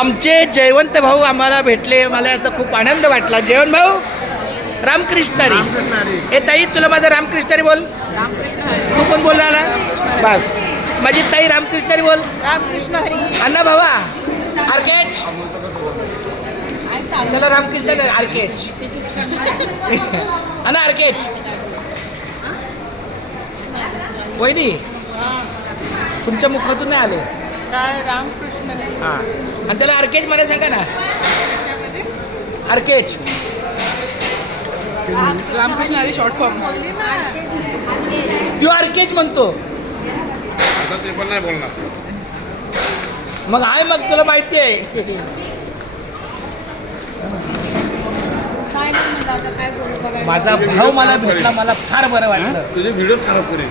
आमचे जयवंत भाऊ आम्हाला भेटले, मला याचा खूप आनंद वाटला. जयवंत भाऊ रामकृष्ण हरी. हे ताई तुला माझं रामकृष्ण हरी बोल. तू पण बोलला ना बस. माझी ताई रामकृष्ण हरी बोल. रामकृष्ण हरी. अण्णा भावा आर्केच त्याला रामकृष्ण हरी आर्केच अण्णा आर्केच वहिनी तुमच्या मुखातून नाही आले काय रामकृष्ण हरी. हां आणि त्याला आर्केच मला सांगा ना. आर्केच रामकृष्ण हरी शॉर्ट फॉर्म. तू आर्केच म्हणतो ते पण नाही बोलणार. मग आहे मग तुला माहिती आहे. माझा भाऊ मला भेटला, मला फार बरं वाटलं. तुझे व्हिडिओ खराब करेल.